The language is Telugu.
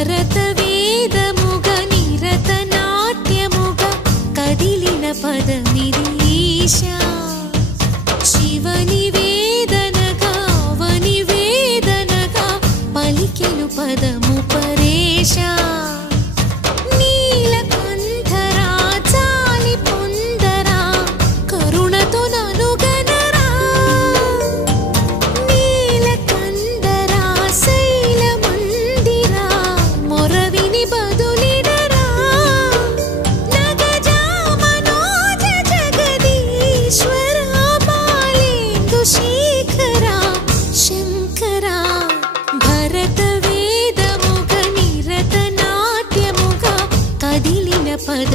భరత వేదముగ నిరత నాట్యముగ కదిలిన పదమిది ఈశా శివని వేదనగా అవని వేదనగా పలికెను పదము పరేశా నీలకంఠరా చాలి పొందరా కరుణతో ననుగనరా నీలకంఠరా శైల మందిరా మొరవిని బదులిడరా నగజా మనోజ జగదీశ్వరా బాలేందు శేఖరా శంకరా భరత వేదముగ నిరత నాట్యముగ కదిలిన పద